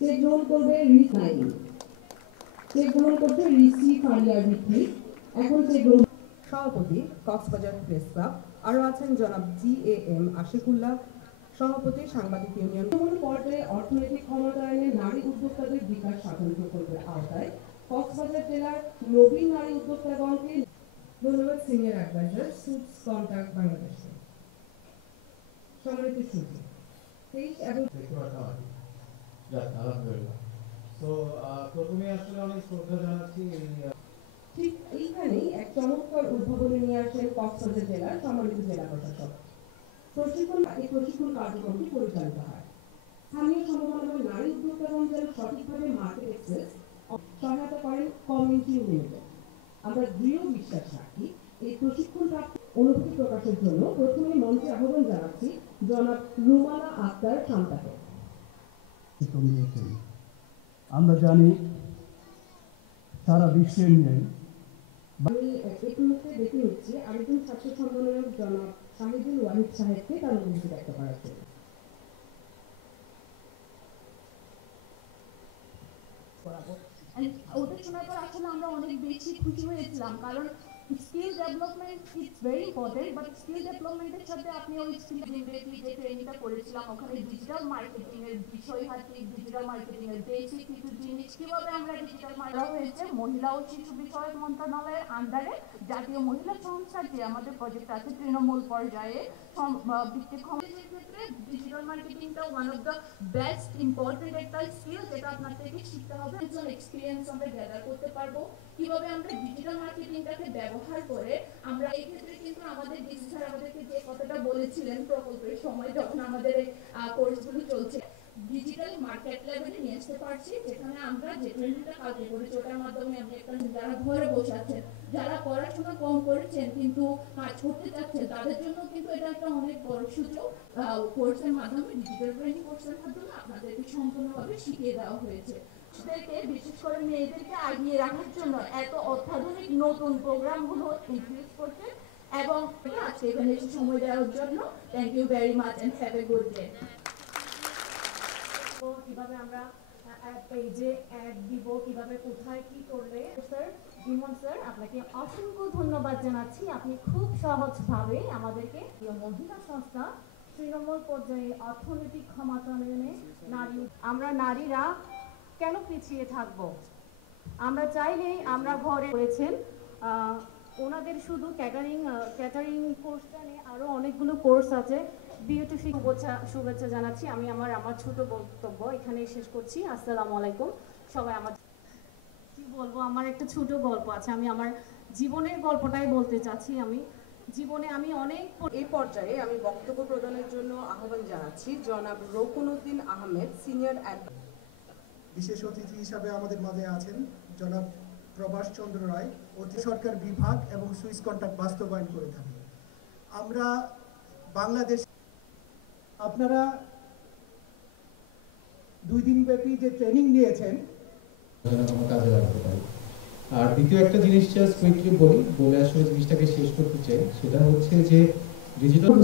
Check গ্রহণ করবে check গ্রহণ করবে ঋষি ফারিয়া বিক্রি। এখন চেক গ্রহণ সভাপতি কক্সবাজার প্রেস ক্লাব, আরো আছেন জনাব GAM আশিকুল্লাহ, সভাপতি সাংবাদিক ইউনিয়ন। পর্যায়ে অর্থনৈতিক ক্ষমতায়নে নারী উদ্যোক্তাদের বিকাশ সাধন প্রকল্পের আওতায় কক্সবাজার জেলার নবীন নারী উদ্যোক্তাগণকে ধন্যবাদ। সিনিয়র অ্যাডভাইজার সুটস কন্ট্যাক্ট বাংলাদেশ। সম্মানিত সুযোগ 23 এবং প্রথমে আসলে অনেক শ্রদ্ধা জানাচ্ছি। ঠিক এইখানেই এক চমৎকার উদ্ভাবনী নিয়ে আসেন কক্সবাজার জেলার সম্মানিত জেলা প্রশাসক। এই প্রশিক্ষণ কার্যক্রমটি পরিচালিত হয়। স্থানীয় সমবায় নারী উদ্যোক্তাগণ যেন সঠিকভাবে মার্কেট অ্যাক্সেস সহায়তা করেন কমিউনিটি লিমিটেড। আমরা দৃঢ় বিশ্বাস রাখি এই প্রশিক্ষণ প্রাপ্ত অনুভূতি প্রকাশের জন্য প্রথমে মঞ্চে আহ্বান জানাচ্ছি জনাব রুমানা আক্তার শান্তাকে। আমরা জানি সারা বিশ্বের নিয়ে আমি এই মুহূর্তে দেখে নিচ্ছি আরেকজন ছাত্র সম্মেলনের জনাব শাহিদুল ওয়াহিদ সাহেবকে তার অনুভূতি ব্যক্ত করার জন্য। ওদের শোনার পর আসলে আমরা অনেক বেশি খুশি হয়েছিলাম, কারণ skill development is very important, but skill ডেভেলপমেন্টের সাথে আপনি ওই স্কিল যে ট্রেনিংটা করেছিলাম ওখানে ডিজিটাল মার্কেটিং এর বিষয় হাতে, ডিজিটাল মার্কেটিং এর বেসিক কিছু জিনিস কিভাবে আমরা ডিজিটাল মার্কেটিং হয়েছে মহিলা ও শিশু বিষয়ক মন্ত্রণালয়ের আন্ডারে জাতীয় মহিলা সংস্থা যে আমাদের প্রজেক্ট আছে তৃণমূল পর্যায়ে ভিত্তিক ক্ষেত্রে ডিজিটাল মার্কেটিংটা one of the best important একটা স্কিল যেটা আপনার থেকে শিখতে হবে। এক্সপিরিয়েন্স আমরা গ্যাদার করতে পারবো কিভাবে আমরা ডিজিটাল মার্কেটিংটাকে ব্যবহার করে আমরা এই ক্ষেত্রে কিন্তু আমাদের ডিসি স্যার আমাদেরকে যে কথাটা বলেছিলেন প্রকল্পের সময় যখন আমাদের কোর্সগুলো চলছে ডিজিটাল মার্কেট লেভেলে নিয়ে আসতে পারছি, যেখানে আমরা যে ট্রেনিংটা কালকে করেছি ওটার মাধ্যমে আমি একটা যারা ঘরে বসে আছেন, যারা পড়াশোনা কম করেছেন কিন্তু কাজ করতে চাচ্ছেন তাদের জন্য কিন্তু এটা একটা অনেক বড় সুযোগ। কোর্সের মাধ্যমে ডিজিটাল ট্রেনিং কোর্সের মাধ্যমে আপনাদেরকে সম্পূর্ণভাবে শিখিয়ে দেওয়া হয়েছে। বিশেষ করে মেয়েদেরকে আগিয়ে রাখার জন্য এত অত্যাধুনিক নতুন প্রোগ্রামগুলো ইনক্রিজ করছে এবং আজকে এখানে এসে সময় দেওয়ার জন্য thank you very much and have a good day. কিভাবে আমরা পেজে অ্যাড দিব, কিভাবে কোথায় কি করলে স্যার ইমন স্যার আপনাকে অসংখ্য ধন্যবাদ জানাচ্ছি। আপনি খুব সহজভাবে আমাদেরকে মহিলা সংস্থা তৃণমূল পর্যায়ে অর্থনৈতিক ক্ষমতায়নে নারী, আমরা নারীরা কেন পিছিয়ে থাকব? আমরা চাইলেই আমরা ঘরে করেছেন ওনাদের শুধু ক্যাটারিং কোর্সটা নিয়ে আরও অনেকগুলো কোর্স আছে। বিউটিফুল শুভেচ্ছা জানাচ্ছি। আমি আমার ছোট বক্তব্য এখানে শেষ করছি। আসসালামু আলাইকুম সবাই। আমার কি বলবো, আমার একটা ছোট গল্প আছে, আমি আমার জীবনের গল্পটাই বলতে চাচ্ছি। আমি জীবনে আমি অনেক এই পর্যায়ে আমি বক্তব্য প্রদানের জন্য আহ্বান জানাচ্ছি জনাব রকুনউদ্দিন আহমেদ, সিনিয়র অ্যাডভাইজার। বিশেষ অতিথি হিসাবে আমাদের মাঝে আছেন জনাব প্রভাস চন্দ্র রায়, অতি সরকার বিভাগ এবং সুইস কন্ট্যাক্ট বাস্তবায়ন করে থাকি। আমরা বাংলাদেশ, আপনারা 2 দিন ব্যাপী যে ট্রেনিং নিয়েছেন কাজে লাগাতে পারি। আর দ্বিতীয় একটা জিনিস জাস্ট কুইকলি বলে আসলে জিনিসটাকে শেষ করতে চাই, সেটা হচ্ছে যে ডিজিটাল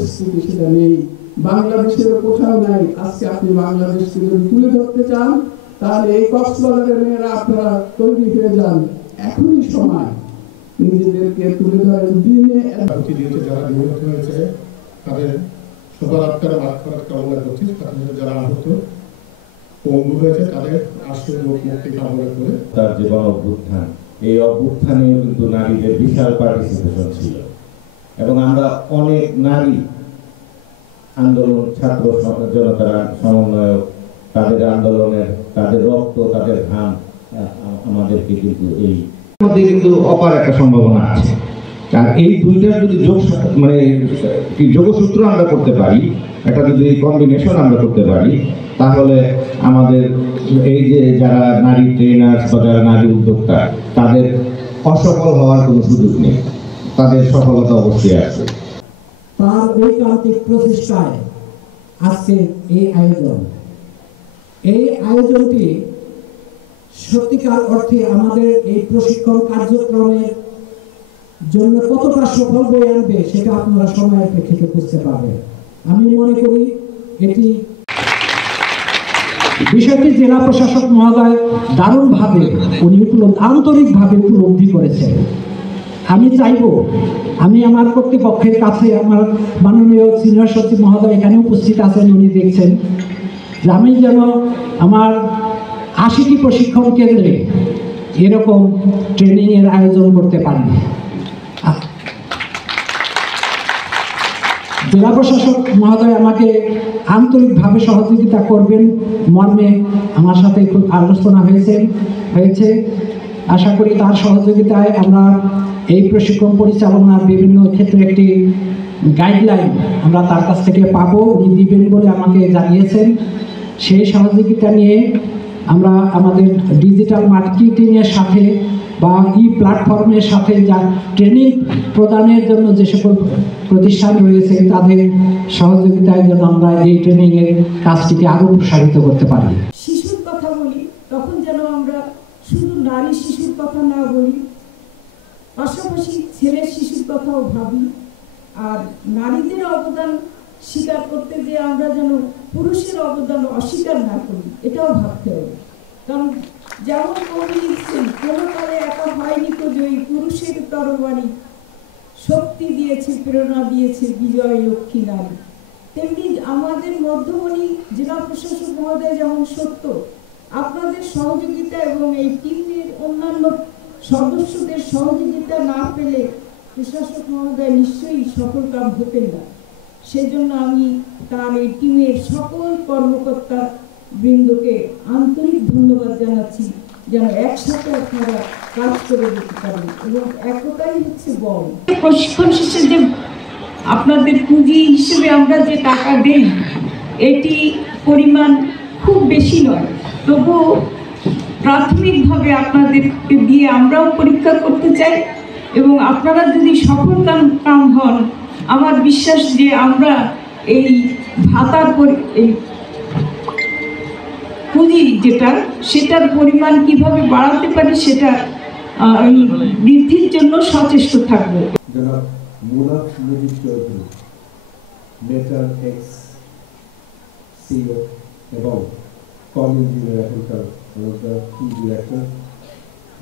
সেটা নেই বাংলাদেশের কোথাও নাই। আজকে আপনি বাংলাদেশকে যদি তুলে ধরতে চান তাহলে এই কক্সবাজারের মেয়েরা আপনারা তৈরি হয়ে যান, এখনই সময় নিজেদেরকে তুলে ধরেন। দিনে যারা নিহত হয়েছে তাদের সবার আত্মারা মাফ করার কামনা করছি, যারা আহত পঙ্গু হয়েছে তাদের আশ্রয় মুক্তি কামনা করে তার যে অভ্যুত্থান, এই অভ্যুত্থানে কিন্তু নারীদের বিশাল পার্টিসিপেশন ছিল এবং আমরা অনেক নারী আন্দোলন, ছাত্র জনতার সমন্বয়ক, তাদের আন্দোলনের, তাদের রক্ত, তাদের ঘাম আমাদেরকে কিন্তু এই মধ্যে কিন্তু অপার একটা সম্ভাবনা আছে। আর এই দুইটার যদি যোগসূত্র আমরা করতে পারি, একটা যদি কম্বিনেশন আমরা করতে পারি, তাহলে আমাদের এই যে যারা নারী ট্রেনার্স বা যারা নারী উদ্যোক্তা তাদের অসফল হওয়ার কোনো সুযোগ নেই, তাদের সফলতা অবশ্যই আছে। তার ঐকান্তিক প্রচেষ্টায় আজকে এই আয়োজনটি সত্যিকার অর্থে আমাদের এই প্রশিক্ষণ কার্যক্রমের জন্য কতটা সফল বয়ে আনবে সেটা আপনারা সময়ের প্রেক্ষিতে বুঝতে পারবেন। আমি মনে করি এটি বিষয়টি জেলা প্রশাসক মহোদয় দারুণভাবে উনি আন্তরিকভাবে উপলব্ধি করেছেন। আমি চাইব, আমি আমার কর্তৃপক্ষের কাছে, আমার মাননীয় সিনিয়র সচিব মহোদয় এখানে উপস্থিত আছেন, উনি দেখছেন, যে আমি যেন আমার 80টি প্রশিক্ষণ কেন্দ্রে এরকম ট্রেনিংয়ের আয়োজন করতে পারি। জেলা প্রশাসক মহোদয় আমাকে আন্তরিকভাবে সহযোগিতা করবেন মর্মে আমার সাথে খুব আলোচনা হয়েছে। আশা করি তার সহযোগিতায় আমরা এই প্রশিক্ষণ পরিচালনার বিভিন্ন ক্ষেত্রে একটি গাইডলাইন আমরা তার কাছ থেকে পাবো, উনি দিবেন বলে আমাকে জানিয়েছেন। সেই সহযোগিতা নিয়ে আমরা আমাদের ডিজিটাল মার্কেটিংয়ের সাথে বা প্ল্যাটফর্মের সাথে যা ট্রেনিং প্রদানের জন্য যে সকল প্রতিষ্ঠান রয়েছে তাদের সহযোগিতায় যেন আমরা এই ট্রেনিংয়ের কাজটিকে আরও প্রসারিত করতে পারি। শিশুর কথা বলি তখন যেন আমরা শুধু নারী শিশুর কথা না বলি, পাশাপাশি ছেলে শিশুর কথাও ভাবি। আর নারীদের অবদান স্বীকার করতে যে আমরা যেন পুরুষের অবদান অস্বীকার না করি, এটাও ভাবতে হবে। কারণ যেমন কবি লিখছেন, কোনো কালে একা হয়নি তো জয়ী, পুরুষের তরবারি শক্তি দিয়েছে, প্রেরণা দিয়েছে বিজয় লক্ষ্মী নারী। তেমনি আমাদের মধ্যমণি জেলা প্রশাসক মহোদয় যেমন সত্য, আপনাদের সহযোগিতা এবং এই টিমের অন্যান্য সদস্যদের সহযোগিতা না পেলে প্রশাসক মহোদয় নিশ্চয়ই সফল কাম হতেন না। সেজন্য আমি তার এই টিমের সকল কর্মকর্তা বৃন্দকে আন্তরিক ধন্যবাদ জানাচ্ছি, যেন একসাথে আপনারা কাজ করে যেতে পারেন এবং একতাই হচ্ছে বল। প্রশিক্ষণ শেষে যে আপনাদের পুঁজি হিসেবে আমরা যে টাকা দেই, এটি পরিমাণ খুব বেশি নয়, তবুও প্রাথমিকভাবে আপনাদেরকে দিয়ে আমরাও পরীক্ষা করতে চাই এবং আপনারা যদি সফল কাম হন, আমার বিশ্বাস যে আমরা এই ভাতার এই পুঁজি সেটার পরিমাণ কিভাবে বাড়াতে পারি সেটা বৃদ্ধির জন্য সচেষ্ট থাকবো। জনাব মুনাফ মুজিব চৌধুরী, মেটার এক্স সিইও এবং কম ইঞ্জিনিয়ার, এখনকার আমাদের কি ডিরেক্টর,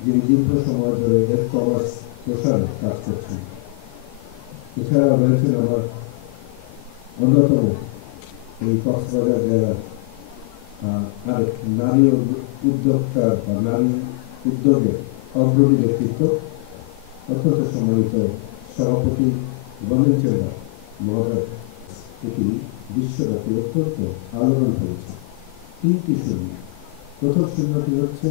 যিনি দীর্ঘ সময় ধরে কমার্স প্রসারে কাজ করছেন। এছাড়াও রয়েছেন আমার অন্যতম এই কক্সবাজার জেলার আরেক নারী উদ্যোক্তা বা নারী উদ্যোগের অগ্রণী ব্যক্তিত্ব, অত্যন্ত সম্মানিত সভাপতি বলেন চেম্বার মহোদয়। এটি বিশ্বব্যাপী অত্যন্ত আলোড়ন হয়েছে। 3টি শূন্য। প্রথম শূন্যটি হচ্ছে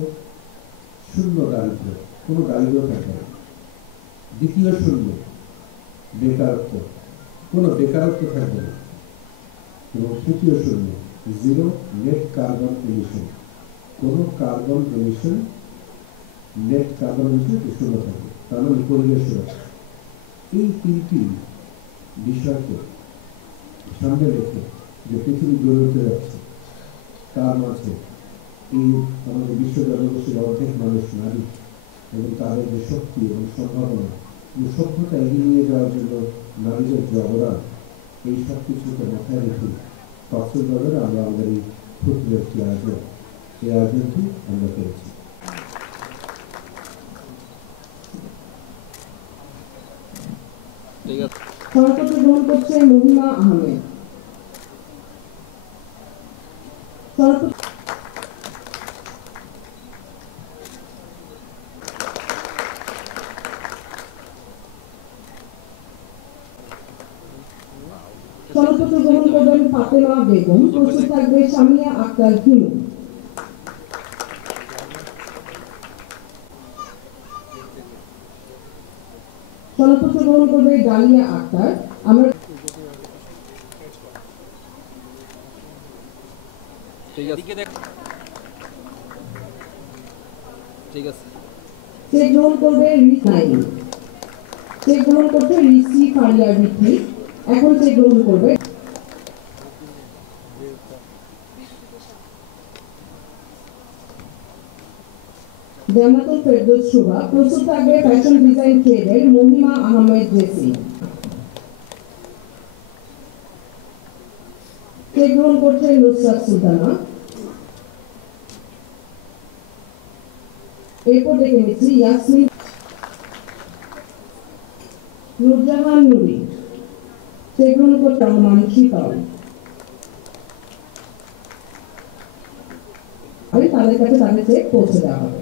শূন্য দারিদ্র, কোনো দারিদ্র থাকে না। দ্বিতীয় শূন্য বেকারত্ব, কোনো বেকারত্ব থাকবে না। এবং তৃতীয় শূন্য জিরো নেট কার্বন এমিশন, কোনো carbon emission, net carbon emission শূন্য থাকবে, তার মানে পরিবেশ রক্ষা। এই 3টি বিষয়কে সামনে রেখে যে পৃথিবী গড়ে উঠে যাচ্ছে, তার মাঝে এই আমাদের বিশ্ব জনগোষ্ঠীর অর্ধেক মানুষ নারী এবং তাদের যে শক্তি এবং সম্ভাবনা এবং সভ্যতা এগিয়ে নিয়ে যাওয়ার জন্য নারীদের যে অবদান, এই সব কিছুকে মাথায় রেখে কক্সবাজারে আমরা আমাদের এই ক্ষুদ্র একটি আয়োজন, এই আয়োজনটি আমরা করেছি। সভাপতি গ্রহণ করছে মহিমা আহমেদ। সভাপতি গ্রহণ করবেন ফাতেমা বেগম। প্রস্তুত থাকবে সামিয়া আক্তার হিমু। সভাপতি গ্রহণ করবে ডালিয়া আক্তার। আমরা চেক গ্রহণ করবে রিসাইন। চেক গ্রহণ করছে রিসি ফারিয়া বিথি। এখন চেক গ্রহণ করবে জান্নাতুল ফেরদৌস শোভা। প্রস্তুত থাকবে ফ্যাশন ডিজাইন ট্রেডের মহিমা আহমেদ জেসি। চেক গ্রহণ করছে নুসরাত সুলতানা। এরপর দেখে নিচ্ছি ইয়াসমিন নুরজাহান নুরি, সেগুলো করতে আমার শীতল। আমি তাদের কাছে চেক পৌঁছে দেওয়া হবে।